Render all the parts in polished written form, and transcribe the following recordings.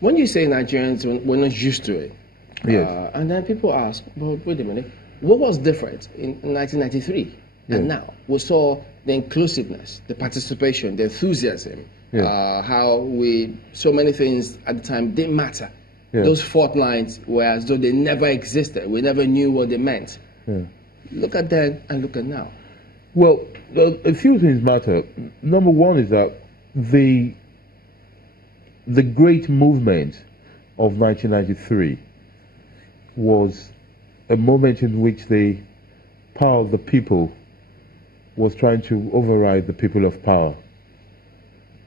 When you say Nigerians were not used to it, Yes. and then people ask, well, wait a minute, what was different in 1993 and now? We saw the inclusiveness, the participation, the enthusiasm, how so many things at the time didn't matter. Those fault lines were as though they never existed. We never knew what they meant. Look at then and look at now. Well, a few things matter. Number one is that the great movement of 1993 was a moment in which the power of the people was trying to override the people of power.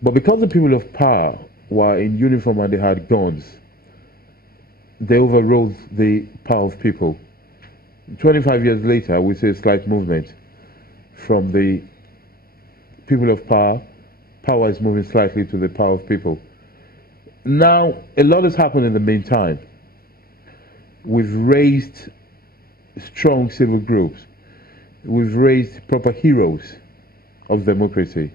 But because the people of power were in uniform and they had guns, they overrode the power of people. 25 years later, we see a slight movement from the people of power. Power is moving slightly to the power of people. Now, a lot has happened in the meantime. We've raised strong civil groups. We've raised proper heroes of democracy.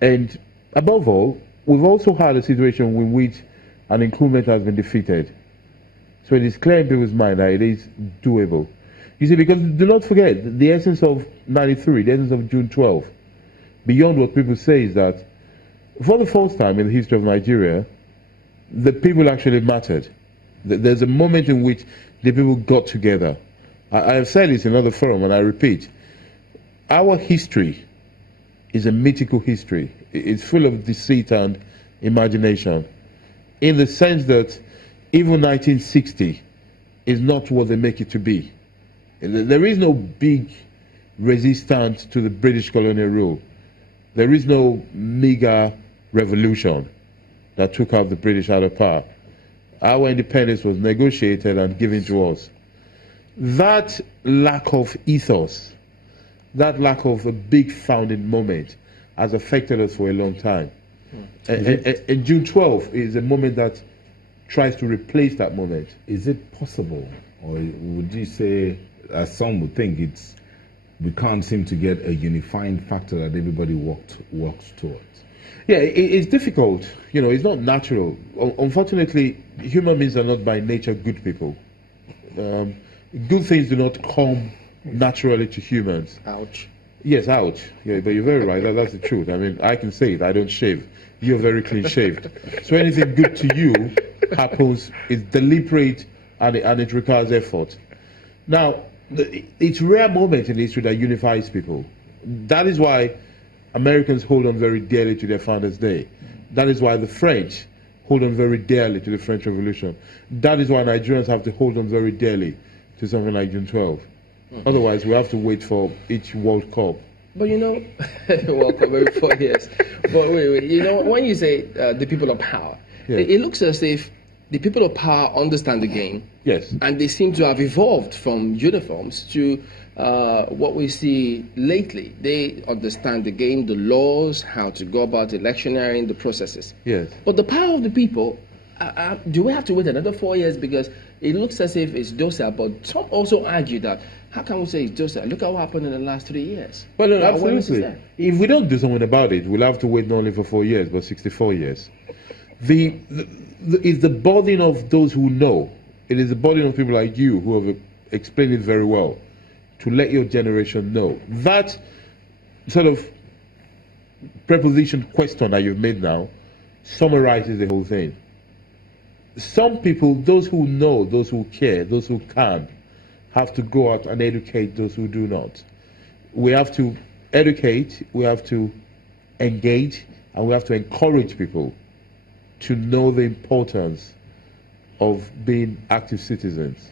And above all, we've also had a situation in which an incumbent has been defeated. So it is clear in people's mind that it is doable. You see, because do not forget, the essence of 93, the essence of June 12, beyond what people say is that for the first time in the history of Nigeria, the people actually mattered. There's a moment in which the people got together. I have said this in another forum, and I repeat, our history is a mythical history. It's full of deceit and imagination, in the sense that even 1960 is not what they make it to be. There is no big resistance to the British colonial rule. There is no mega revolution that took out the British out of power. Our independence was negotiated and given to us. That lack of ethos, that lack of a big founding moment has affected us for a long time. And June 12 is a moment that tries to replace that moment. Is it possible, or would you say, as some would think, we can't seem to get a unifying factor that everybody works towards? Yeah, it's difficult. You know, it's not natural. Unfortunately, human beings are not by nature good people. Good things do not come naturally to humans. Ouch. Yes, ouch. Yeah, but you're very right. That's the truth. I mean, I can say it. I don't shave. You're very clean shaved. So anything good to you happens, it's deliberate, and it requires effort. Now, it's a rare moment in history that unifies people. That is why Americans hold on very dearly to their Founders' Day. That is why the French hold on very dearly to the French Revolution. That is why Nigerians have to hold on very dearly to something like June 12. Otherwise, we have to wait for each World Cup. But you know, World Cup every 4 years. But wait, you know, when you say the people of power, it looks as if the people of power understand the game. Yes. And they seem to have evolved from uniforms to what we see lately. They understand the game, the laws, how to go about electioneering, the processes. Yes. But the power of the people, do we have to wait another 4 years? Because it looks as if it's docile, but some also argue that, how can we say it's docile? Look at what happened in the last 3 years. Well, no, absolutely. If we don't do something about it, we'll have to wait not only for 4 years, but 64 years. It's the burden of those who know. It is the burden of people like you who have explained it very well, to let your generation know. That sort of preposition question that you've made now summarizes the whole thing. Some people, those who know, those who care, those who can, have to go out and educate those who do not. We have to educate, we have to engage, and we have to encourage people to know the importance of being active citizens.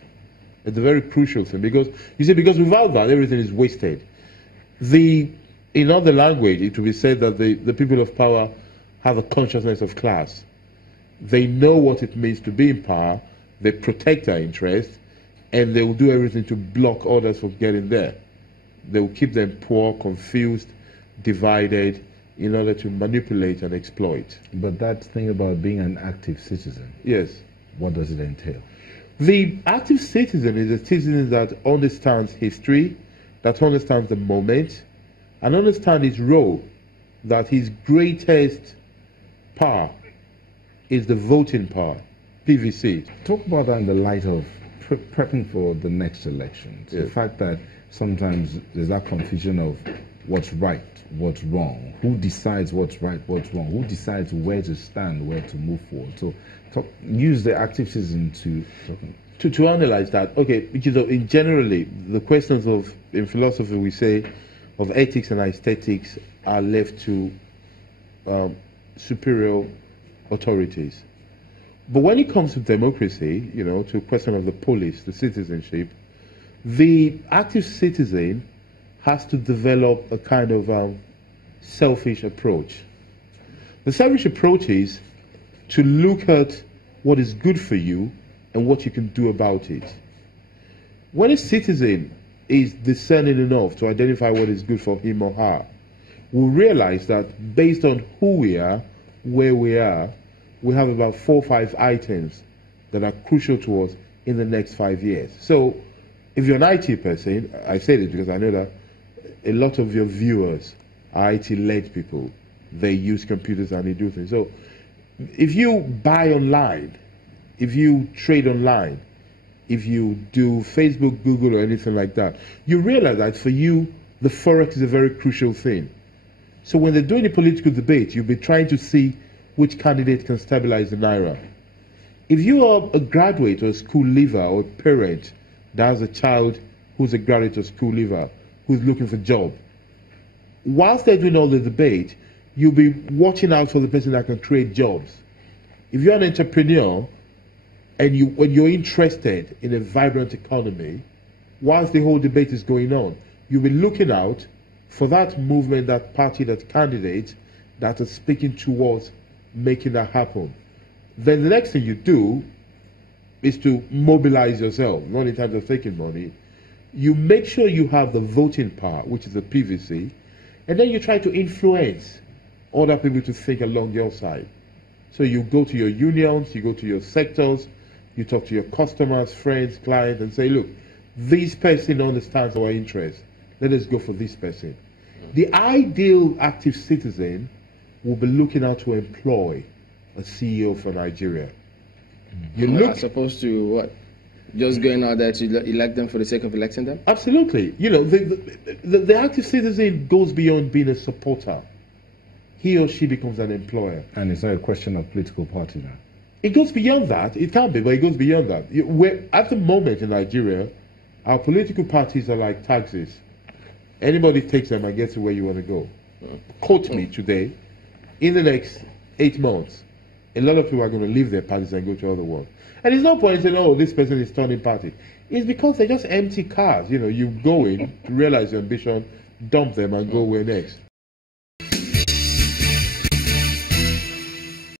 It's a very crucial thing, because you see, because without that, everything is wasted. In other language, it will be said that the people of power have a consciousness of class. They know what it means to be in power, they protect their interests, and they will do everything to block others from getting there. They will keep them poor, confused, divided, in order to manipulate and exploit. But that thing about being an active citizen, yes, what does it entail? The active citizen is a citizen that understands history, that understands the moment, and understands his role, that his greatest power is the voting power, PVC. Talk about that in the light of prepping for the next election. The fact that sometimes there's that confusion of what's right, what's wrong, who decides what's right, what's wrong, who decides where to stand, where to move forward. So use the active citizen to analyze that. Okay, because in generally the questions of, in philosophy we say, of ethics and aesthetics are left to superior authorities. But when it comes to democracy, you know, to a question of the police, the citizenship, the active citizen has to develop a kind of selfish approach. The selfish approach is to look at what is good for you and what you can do about it. When a citizen is discerning enough to identify what is good for him or her, we'll realize that based on who we are, where we are, we have about 4 or 5 items that are crucial to us in the next 5 years. So if you're an IT person, I say this because I know that a lot of your viewers are IT-led people. They use computers and they do things. So if you buy online, if you trade online, if you do Facebook, Google, or anything like that, you realize that for you, the Forex is a very crucial thing. So when they're doing a political debate, you'll be trying to see which candidate can stabilize the Naira. If you are a graduate or a school leaver or a parent that has a child who's a graduate or school leaver who's looking for a job, whilst they're doing all the debate, you'll be watching out for the person that can create jobs. If you're an entrepreneur and when you're interested in a vibrant economy, whilst the whole debate is going on, you'll be looking out for that movement, that party, that candidate that is speaking towards making that happen. Then the next thing you do is to mobilize yourself, not in terms of taking money. You make sure you have the voting power, which is the PVC, and then you try to influence other people to think along your side. So you go to your unions, you go to your sectors, you talk to your customers, friends, clients, and say, look, this person understands our interests. Let us go for this person. The ideal active citizen will be looking out to employ a CEO for Nigeria. You look as opposed to what? Just going out there to elect them for the sake of electing them? Absolutely. You know, the active citizen goes beyond being a supporter. He or she becomes an employer. And it's not a question of political party now. It goes beyond that. It can be, but it goes beyond that. At the moment in Nigeria, our political parties are like taxis. Anybody takes them and gets to where you want to go. Quote me today, in the next 8 months, a lot of people are going to leave their parties and go to other ones. And there's no point in saying, oh, this person is turning party. It's because they're just empty cars. You know, you go in, realize your ambition, dump them, and go where next.